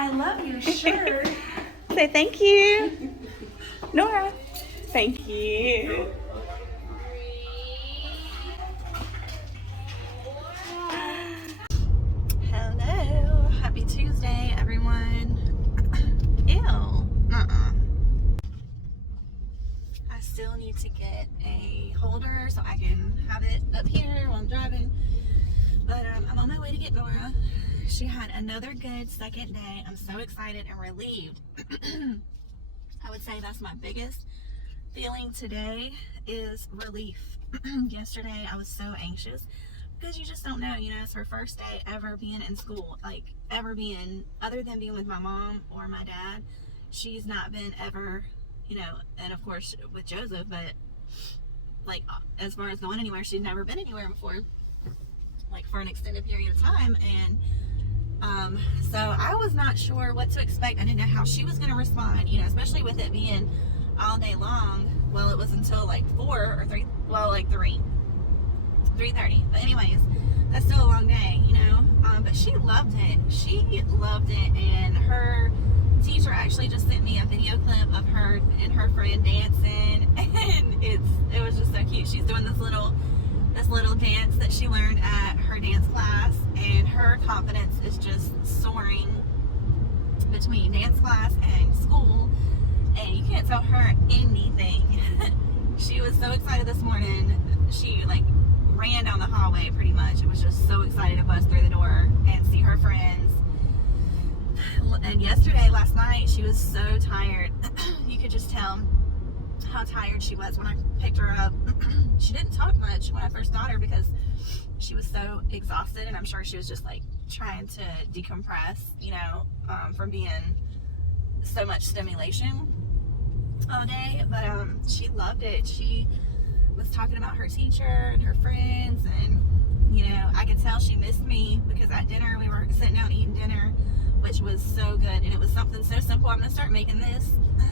I love your shirt. Say thank you. Nora. Thank you. Hello. Happy Tuesday, everyone. Ew. I still need to get a holder so I can have it up here while I'm driving. But I'm on my way to get Nora. She had another good second day. I'm so excited and relieved. I would say that's my biggest feeling today is relief. Yesterday I was so anxious because you just don't know, it's her first day ever being in school, like ever being, other than being with my mom or my dad. She's not been ever, and of course with Joseph, but like as far as going anywhere, she'd never been anywhere before, like for an extended period of time. And so I was not sure what to expect. I didn't know how she was going to respond, especially with it being all day long. Well, it was until like 4 or 3, well, like 3:30. But anyways, that's still a long day, but she loved it. She loved it. And her teacher actually just sent me a video clip of her and her friend dancing, and it was just so cute. She's doing this little dance that she learned at her dance class, and her confidence is just soaring between dance class and school, and you can't tell her anything. She was so excited this morning. She like ran down the hallway pretty much. It was just so excited to bust through the door and see her friends. And last night, she was so tired. You could just tell how tired she was when I picked her up. She didn't talk much when I first got her because she was so exhausted, and I'm sure she was just like trying to decompress, from being so much stimulation all day. But she loved it. She was talking about her teacher and her friends, and I could tell she missed me because at dinner we were sitting down eating dinner, which was so good, and it was something so simple. I'm gonna start making this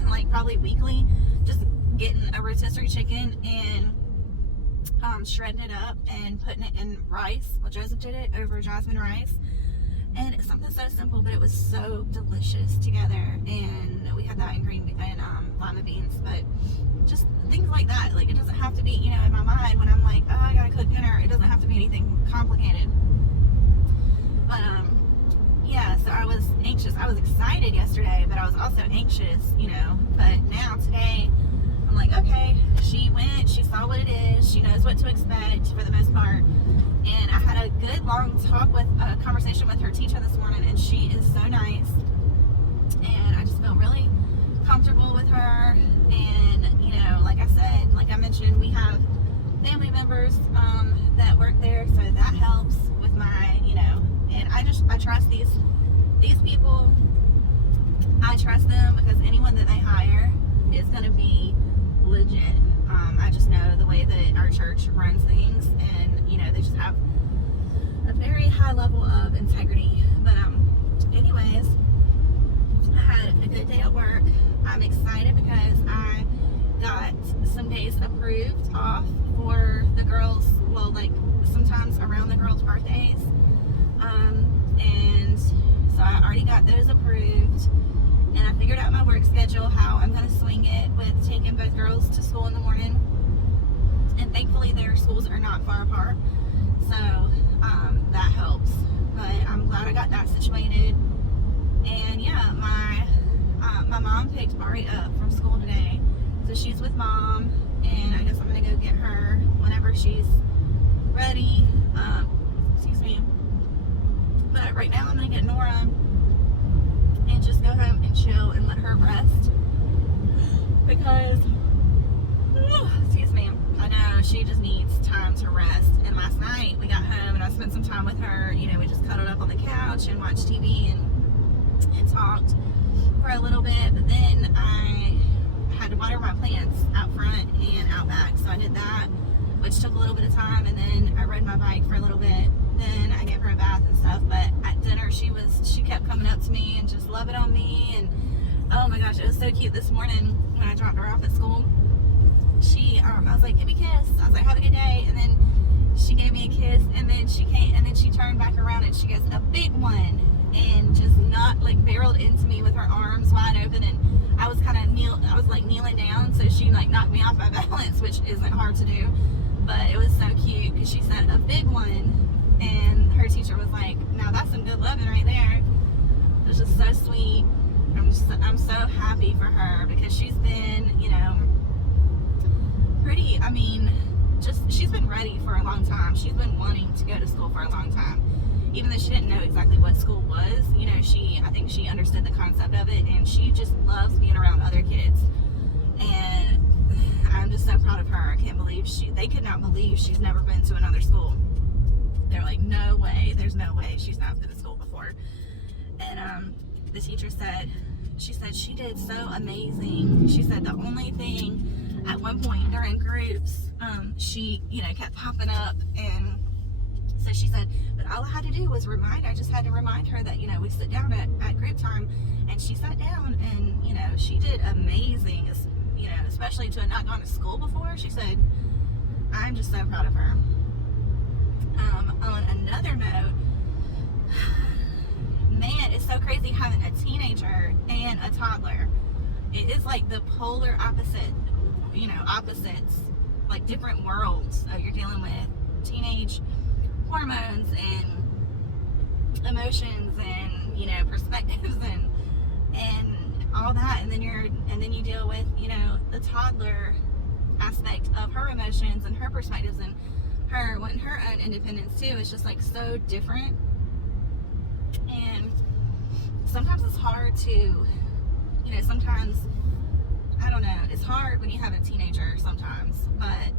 like probably weekly, just getting a rotisserie chicken and shredding it up and putting it in rice. Well, Joseph did it over jasmine rice, and it's something so simple, but it was so delicious together. And we had that in green and lima beans. But just things like that, like it doesn't have to be, in my mind when I'm like, oh, I gotta cook dinner, it doesn't have to be anything complicated. But yeah, so I was anxious. I was excited yesterday, but I was also anxious, but now today I'm like, okay, she went, she saw what it is, she knows what to expect for the most part. And I had a good long conversation with her teacher this morning, and she is so nice. And I just feel really comfortable with her. And, like I said, like I mentioned, we have family members that work there, so that helps with my, and I trust these people. I trust them because anyone that they hire is going to be legit. I just know the way that our church runs things, and they just have a very high level of integrity. But anyways, I had a good day at work. I'm excited because I got some days approved off for the girls, well, like sometimes around the girls' birthdays, and so I already got those approved. And I figured out my work schedule, how I'm going to swing it with taking both girls to school in the morning. And thankfully their schools are not far apart, so that helps. But I'm glad I got that situated. And yeah, my mom picked Ari up from school today, so she's with mom, and I guess I'm going to go get her whenever she's ready. Excuse me. But right now I'm going to get Nora and just go home and chill and let her rest, because excuse me, I know she just needs time to rest. And last night we got home and I spent some time with her. We just cuddled up on the couch and watched TV and talked for a little bit, but then I had to water my plants out front and out back, so I did that, which took a little bit of time. And then I rode my bike for a little bit, then I gave her a bath and stuff. But at dinner she kept coming up to me and just loving on me, and oh my gosh, it was so cute this morning when I dropped her off at school. I was like, give me a kiss. I was like, have a good day. And then she gave me a kiss, and then she turned back around and she gets a big one and just not like barreled she like knocked me off my balance, which isn't hard to do, but it was so cute because she said a big one, and her teacher was like, now that's some good loving right there. It was just so sweet. I'm so happy for her because she's been, you know, pretty, I mean, just, she's been ready for a long time. She's been wanting to go to school for a long time. Even though she didn't know exactly what school was, you know, I think she understood the concept of it, and she just loves being around other kids. And I'm just so proud of her. I can't believe they could not believe she's never been to another school. They're like, no way, there's no way she's not been to school before. And the teacher said, she did so amazing. She said the only thing at one point during groups, she, you know, kept popping up, and so she said, but all I had to do was I just had to remind her that, you know, we sit down at group time, and she sat down, and, you know, she did amazing, you know, especially to have not gone to school before. She said, I'm just so proud of her. On another note, man, it's so crazy having a teenager and a toddler. It is like the polar opposite, you know, opposites, like different worlds. You're dealing with teenage hormones and emotions and, you know, perspectives and all that, and then you deal with, you know, the toddler aspect of her emotions and her perspectives and her wanting her own independence too. It's just like so different, and sometimes it's hard to, you know, sometimes, I don't know, it's hard when you have a teenager sometimes, but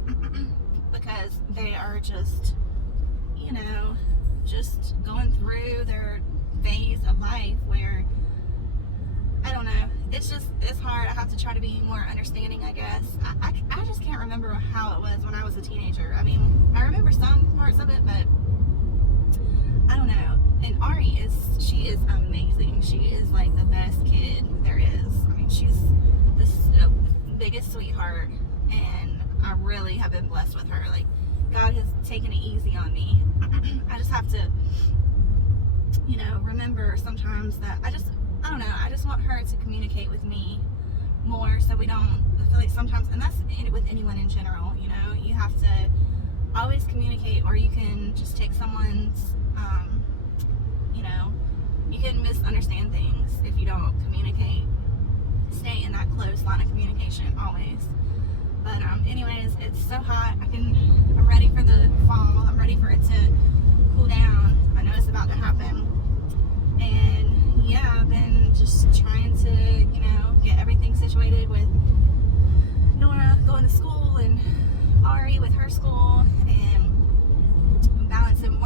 because they are just, you know, just going through their phase of life where, I don't know, it's hard. I have to try to be more understanding, I guess. I just can't remember how it was when I was a teenager. I mean, I remember some parts of it, but I don't know. And Ari she is amazing. She is like the best kid there is. I mean, she's the biggest sweetheart, and I really have been blessed with her. Like, God has taken it easy on me. I just have to, you know, remember sometimes that I don't know, I just want her to communicate with me more, so we don't, I feel like sometimes, and that's with anyone in general, you know, you have to always communicate, or you can just take someone's, you know, you can misunderstand things if you don't communicate. Stay in that close line of communication always. But anyways, it's so hot. I'm ready for the fall. I'm ready for it to cool down. I know it's about to happen. And yeah, I've been just trying to, you know, get everything situated with Nora going to school and Ari with her school, and balancing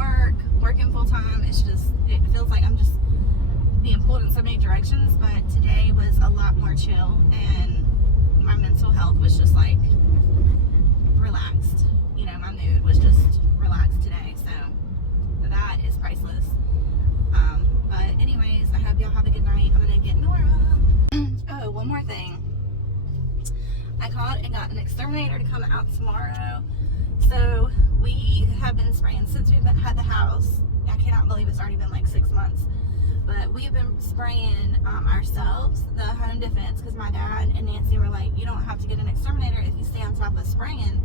working full time. It feels like I'm just being pulled in so many directions, but today was a lot more chill, and my mental health was just like relaxed. You know, my mood was just relaxed today, so that is priceless. But anyways, I hope y'all have a good night. I'm gonna get Nora. Oh, one more thing. I called and got an exterminator to come out tomorrow. So we have been spraying since we've had the house. I cannot believe it's already been like 6 months. But we've been spraying ourselves, the home defense, because my dad and Nancy were like, you don't have to get an exterminator if you stay on top of spraying.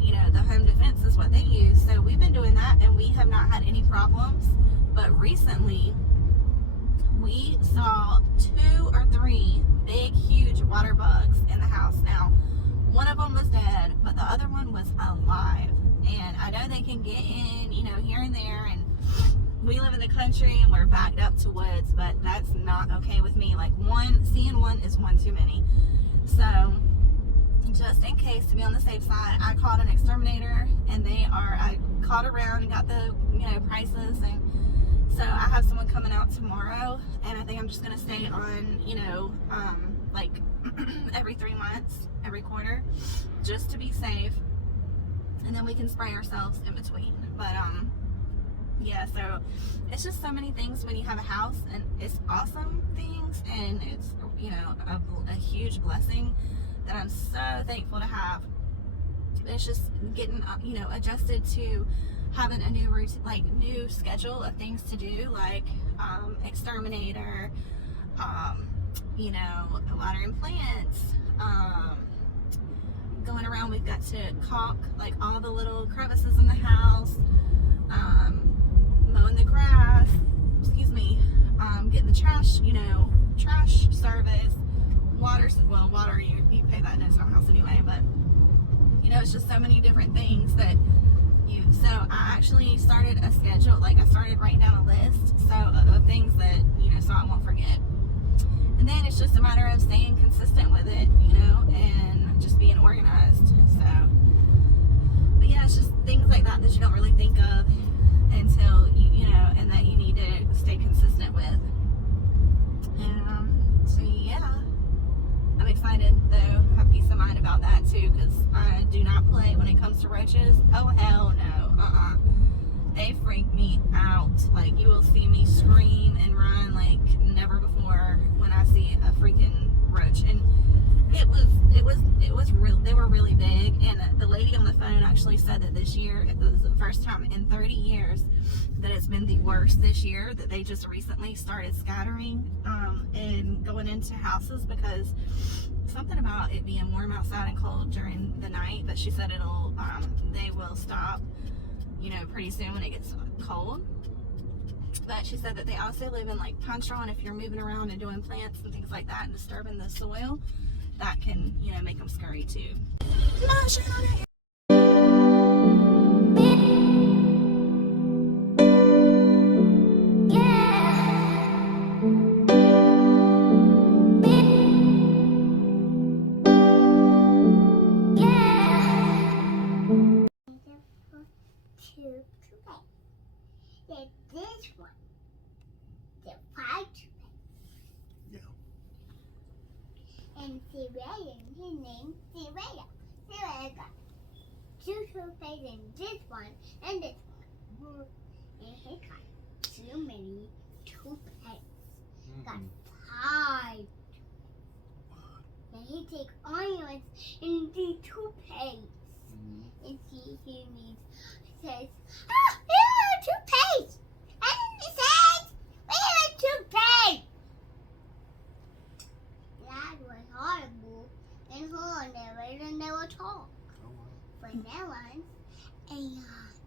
You know, the home defense is what they use. So we've been doing that, and we have not had any problems. But recently, we saw 2 or 3 big, huge water bugs in the house. Now, one of them was dead, but the other one was alive. And I know they can get in, you know, here and there, and we live in the country and we're backed up to woods, but that's not okay with me. Like, seeing one is one too many. So just in case, to be on the safe side, I called an exterminator, and I called around and got the, you know, prices, and so I have someone coming out tomorrow, and I think I'm just gonna stay on, you know, like every 3 months, every quarter, just to be safe, and then we can spray ourselves in between. But yeah, so it's just so many things when you have a house, and it's awesome things, and it's, you know, a huge blessing that I'm so thankful to have. It's just getting, you know, adjusted to having a new routine, like new schedule of things to do, like exterminator, you know, watering plants, going around, we've got to caulk like all the little crevices in the house, mowing the grass, excuse me, getting the trash, trash service, water, you pay that in a house anyway, but it's just so many different things that so I actually started a schedule, like I started writing down a list, of things that, so I won't forget. And then it's just a matter of staying consistent with it, and just being organized. So, but yeah, it's just things like that you don't really think of until, and that you need to stay consistent with. And so yeah, I'm excited though, have peace of mind about that too, because I do not play when it comes to roaches. Oh hell no, they freak me out. Like, you will see me scream and run like never before when I see a freaking roach. And it was real. They were really big, and the lady on the phone actually said that this year it was the first time in 30 years that it's been the worst this year, that they just recently started scattering and going into houses because something about it being warm outside and cold during the night. But she said they will stop pretty soon when it gets cold. But she said that they also live in like pine straw, and if you're moving around and doing plants and things like that and disturbing the soil, that can make them scurry too. This one, the five Yeah. and Siraya, his name Siraya. Siraya got two toothpaste in this one and this one. And he got too many toothpaste. Got five. And he take onions in the toothpaste. And he hears me says, "Ah, toothpaste! I didn't say we have toothpaste." That was horrible, and he'll never talk. Oh, wow. For now on, and he runs,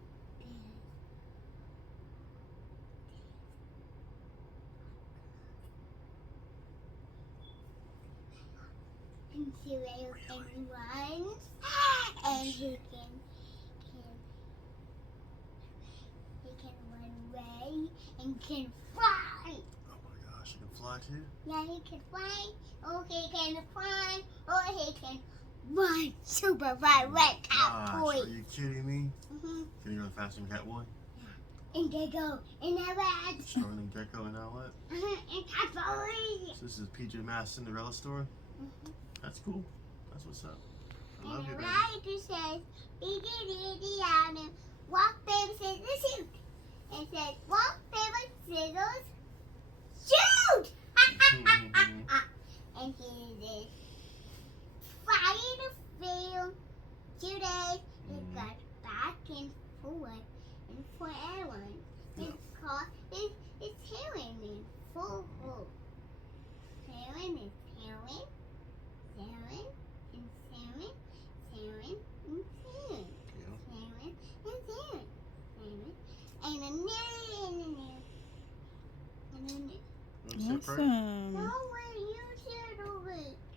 and he can run away and can fly. Oh my gosh, you can fly too? Yeah, he can fly, or he can fly, or he can run super fast like Gosh, Catboy. are you kidding me? Mm-hmm. Can you run faster than Catboy? And Gecko, and Red, Stronger than Gecko and Owlet? and Catboy. So this is PJ Masks Cinderella store? Mm-hmm. That's cool. That's what's up. I love And you, the baby. writer says, "Be walk, paper, scissors, shoot." It says, "Walk, paper, scissors, shoot!" And he is flying the field. 2 days, he got back and forward and forever. It's called, it's hearing in full hole. Hearing is hearing, hearing, and hearing, hearing, and hearing. Hearing and hearing. Hearing, and a near, and a near, and a near. Wanna say a prayer? Awesome. No way.